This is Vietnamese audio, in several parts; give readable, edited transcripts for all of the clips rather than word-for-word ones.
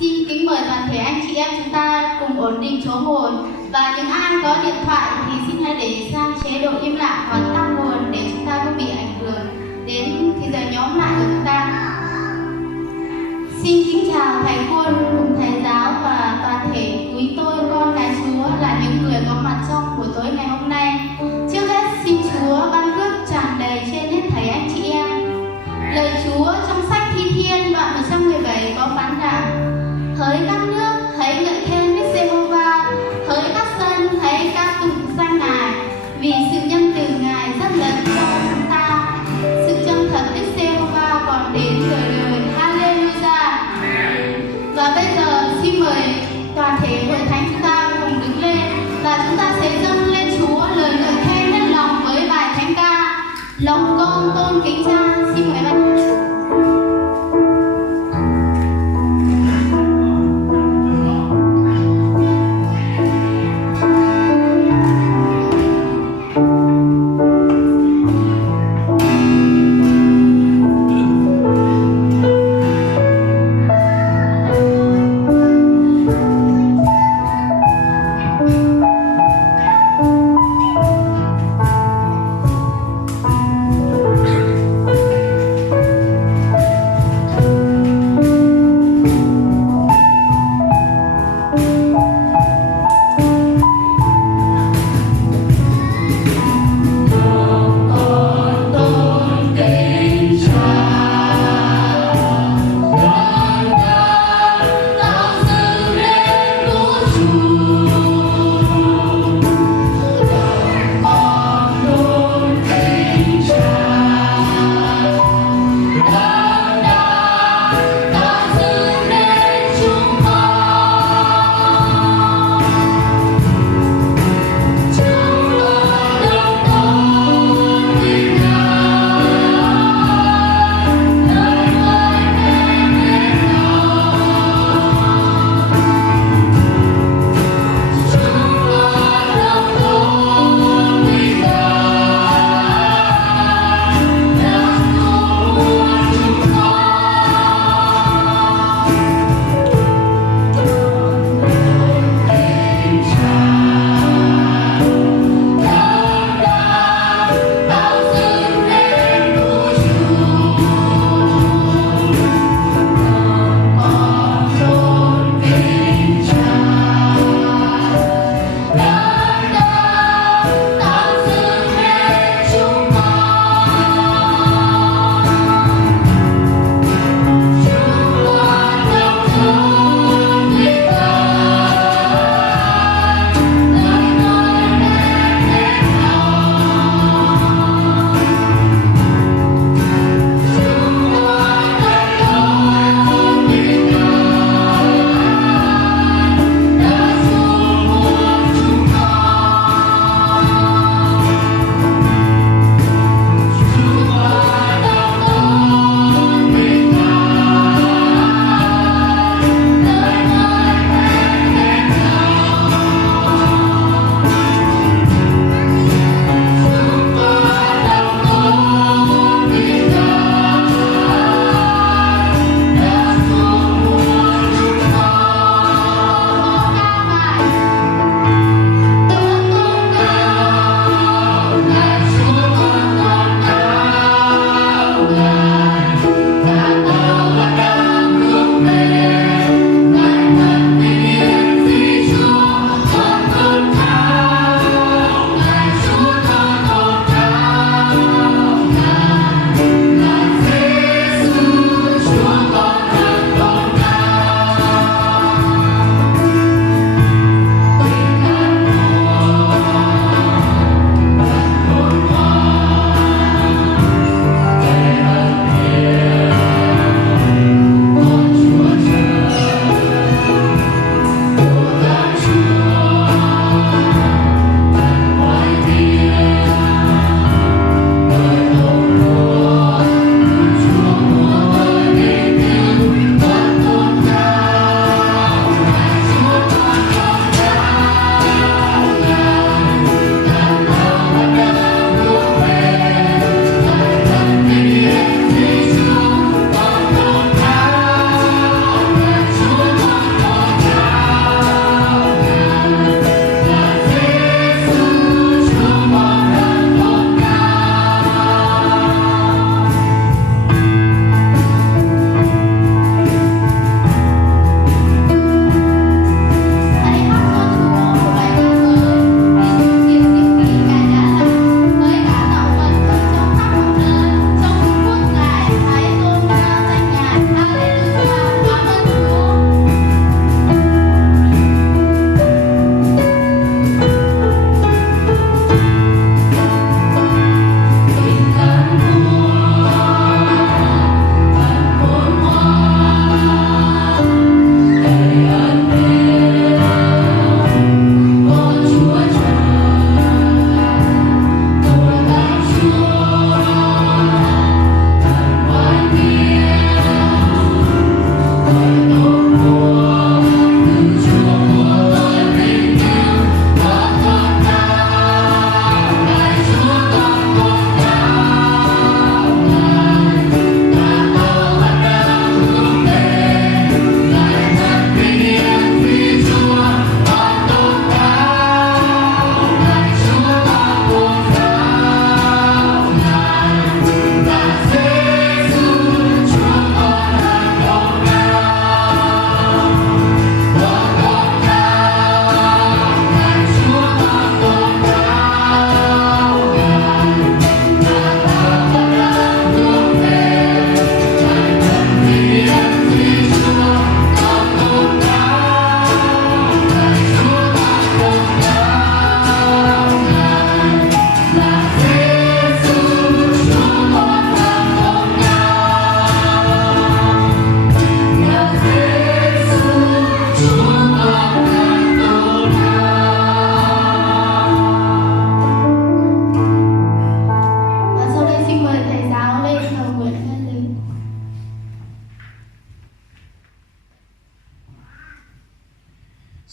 Xin kính mời toàn thể anh chị em chúng ta cùng ổn định chỗ ngồi, và những ai có điện thoại thì xin hãy để sang chế độ im lặng hoặc tắt nguồn để chúng ta không bị ảnh hưởng đến thì giờ nhóm lại của chúng ta. Xin kính chào thầy Khuôn cùng thầy giáo và toàn thể quý tôi con cái Chúa là những người có mặt trong buổi tối ngày hôm nay. Trước hết xin Chúa ban phước tràn đầy trên hết thầy anh chị em. Lời Chúa trong sách Thi Thiên đoạn 117 có phán rằng: hỡi các nước, hãy ngợi khen Đức Giê-hô-va, hỡi các dân, hãy ca tụng danh Ngài, vì sự nhân từ Ngài rất lớn cho chúng ta. Sự chân thật Đức Giê-hô-va còn đến đời đời. Hallelujah. Và bây giờ xin mời toàn thể hội thánh chúng ta cùng đứng lên và chúng ta sẽ dâng lên Chúa lời ngợi khen hết lòng với bài thánh ca Lòng con tôn kính Cha. Xin mời bạn.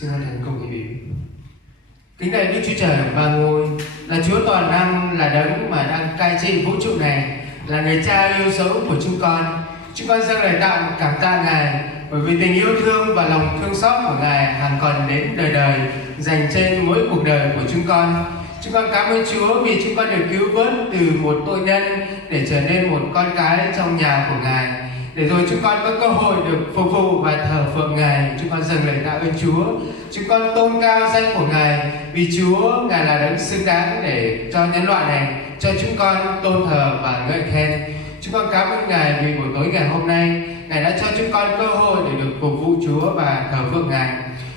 Xin hân hạnh cùng quý vị. Kính lạy Đức Chúa Trời ba ngôi, là Chúa toàn năng, là đấng mà đang cai trị vũ trụ này, là người Cha yêu dấu của chúng con. Chúng con dâng lời tạ cảm tạ Ngài bởi vì tình yêu thương và lòng thương xót của Ngài hằng còn đến đời đời dành trên mỗi cuộc đời của chúng con. Chúng con cảm ơn Chúa vì chúng con được cứu vớt từ một tội nhân để trở nên một con cái trong nhà của Ngài. Để rồi chúng con có cơ hội được phục vụ và thờ phượng Ngài. Chúng con dâng lời tạ ơn Chúa. Chúng con tôn cao danh của Ngài vì Chúa, Ngài là đấng xứng đáng để cho nhân loại này, cho chúng con tôn thờ và ngợi khen. Chúng con cảm ơn Ngài vì buổi tối ngày hôm nay, Ngài đã cho chúng con cơ hội để được phục vụ Chúa và thờ phượng Ngài.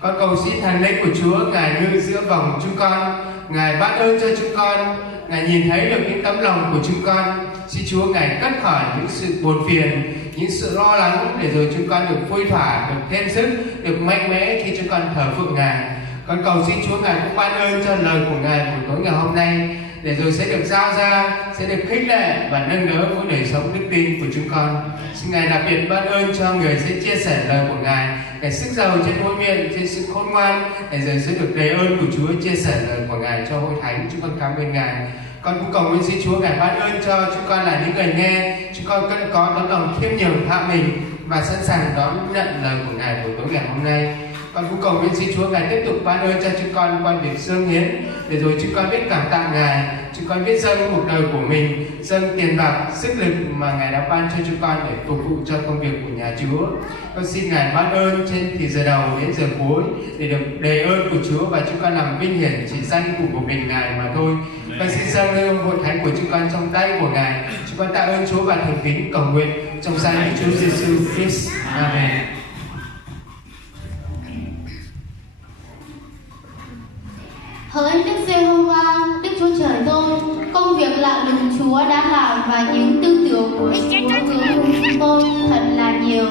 Con cầu xin Thánh Linh của Chúa, Ngài ngự giữa vòng chúng con, Ngài ban ơn cho chúng con, Ngài nhìn thấy được những tấm lòng của chúng con. Xin Chúa Ngài cất khỏi những sự buồn phiền, những sự lo lắng, để rồi chúng con được vui thỏa, được thêm sức, được mạnh mẽ khi chúng con thờ phượng Ngài. Con cầu xin Chúa Ngài cũng ban ơn cho lời của Ngài buổi tối ngày hôm nay, để rồi sẽ được giao ra, sẽ được khích lệ và nâng đỡ với đời sống đức tin của chúng con. Xin Ngài đặc biệt ban ơn cho người sẽ chia sẻ lời của Ngài, cái sức giàu trên môi miệng, trên sự khôn ngoan, để rồi sẽ được đầy ơn của Chúa chia sẻ lời của Ngài cho hội thánh. Chúng con cảm ơn Ngài. Con cũng cầu nguyện xin Chúa Ngài ban ơn cho chúng con là những người nghe, chúng con cần có tấm lòng khiêm nhường hạ mình và sẵn sàng đón nhận lời của Ngài buổi tối ngày hôm nay. Con cũng cầu nguyện xin Chúa Ngài tiếp tục ban ơn cho chúng con qua việc dâng hiến, để rồi chúng con biết cảm tạ Ngài, chúng con biết dâng cuộc đời của mình, dâng tiền bạc, sức lực mà Ngài đã ban cho chúng con để phục vụ cho công việc của nhà Chúa. Con xin Ngài ban ơn trên từ giờ đầu đến giờ cuối để được đầy ơn của Chúa, và chúng con làm vinh hiển chỉ danh của mình Ngài mà thôi. Con xin dâng lên hội thánh của chúng con trong tay của Ngài. Chúng con tạ ơn Chúa và thành kính cầu nguyện trong danh Chúa Giêsu Christ. Amen. Hỡi Đức Giê-hô-va, Đức Chúa Trời tôi, công việc lạ lùng Chúa đã làm và những tư tưởng của Chúa hướng chúng tôi thật là nhiều,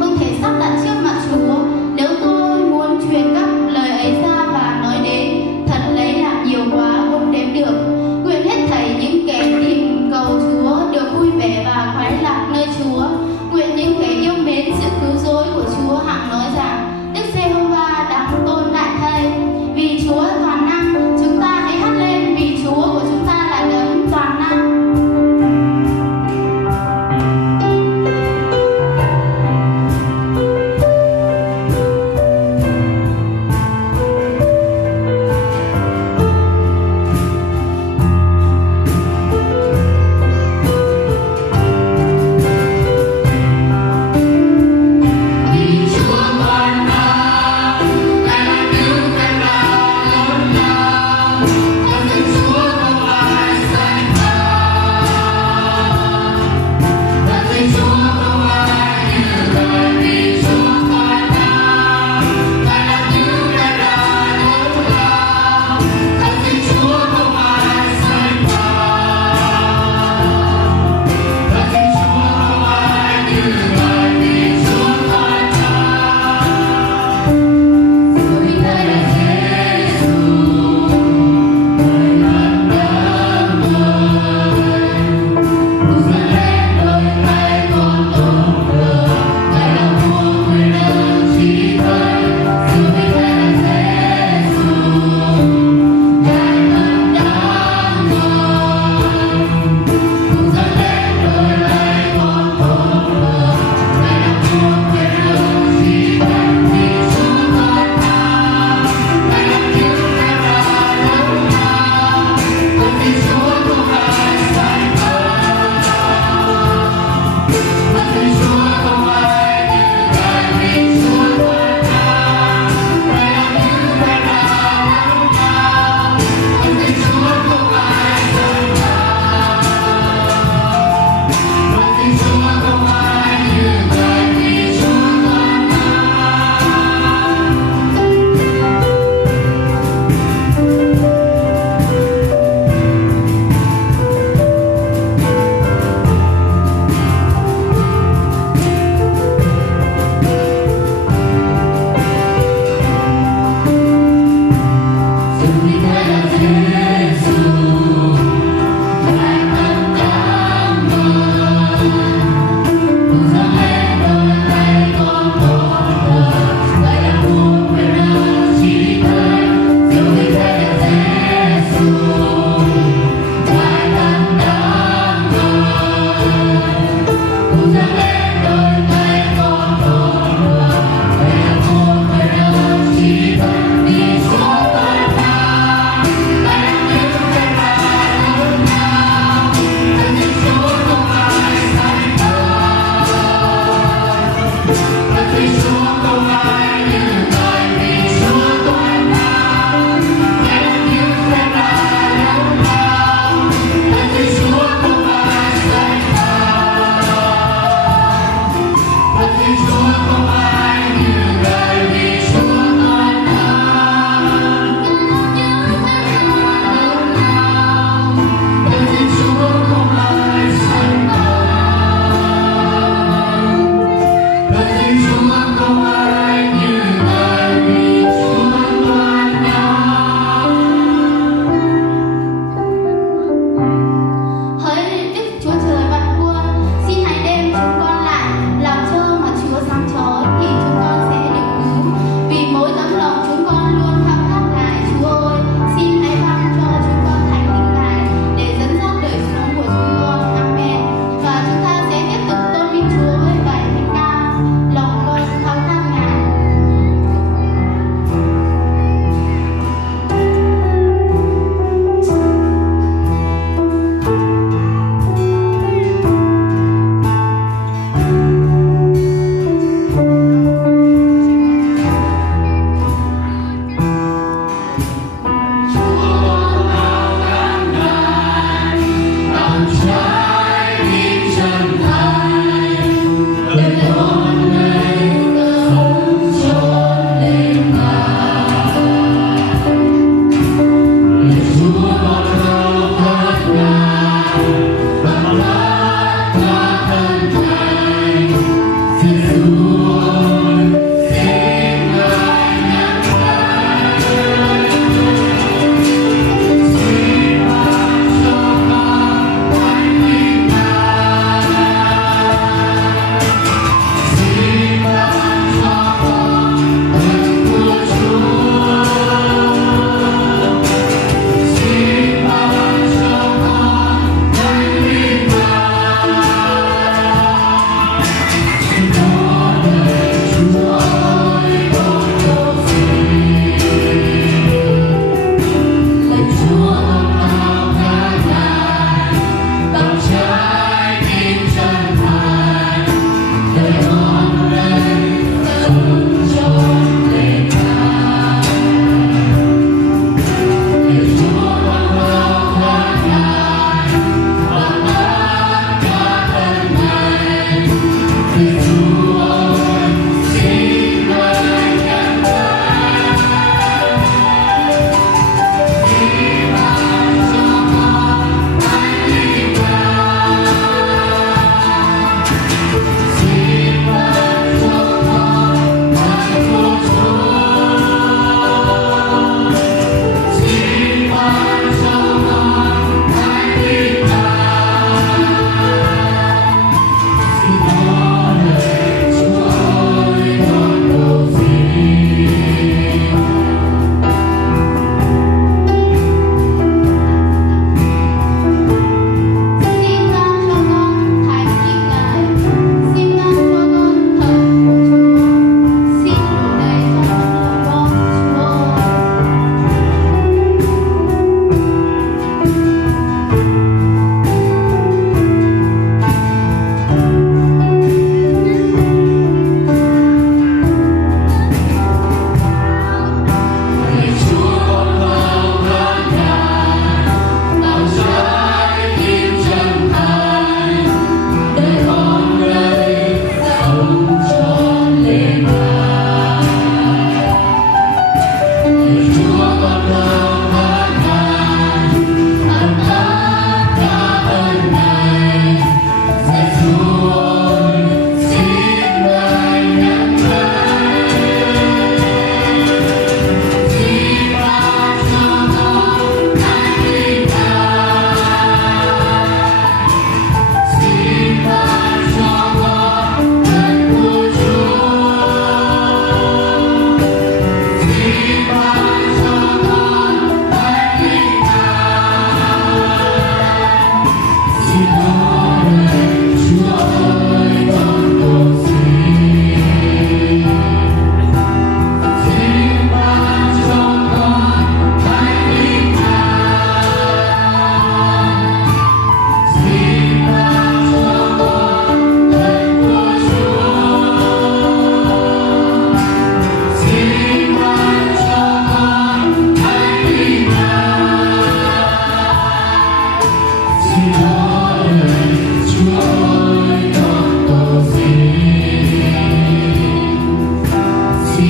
không thể sắp đặt trước mặt Chúa. Nếu tôi muốn truyền các lời ấy ra và nói đến, thật lấy làm nhiều quá không đếm được. Nguyện hết thảy những kẻ tìm cầu Chúa được vui vẻ và khoái lạc nơi Chúa. Nguyện những kẻ yêu mến sự cứu rỗi của Chúa hằng nói rằng Đức Giê-hô-va đáng tôn đại thay, vì Chúa toàn năng. Chúng ta hãy hát lên vì Chúa của chúng ta là đấng toàn năng.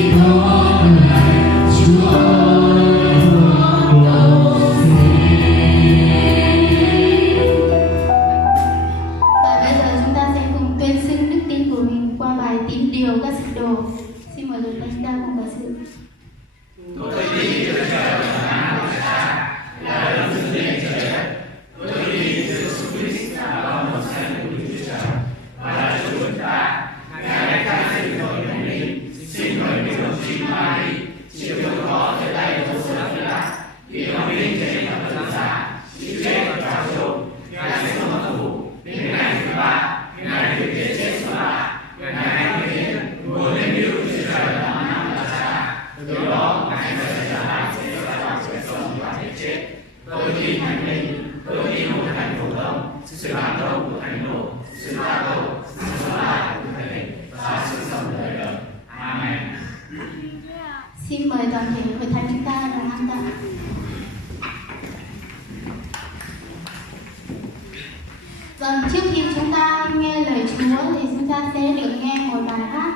Và bây giờ chúng ta sẽ cùng tuyên xưng đức tin của mình qua bài tín điều các sự đồ. Xin mời chúng ta cùng cả sự. Xin mời toàn thể hội thánh chúng ta đồng ăn tạ. Vâng, trước khi chúng ta nghe lời Chúa thì chúng ta sẽ được nghe một bài hát.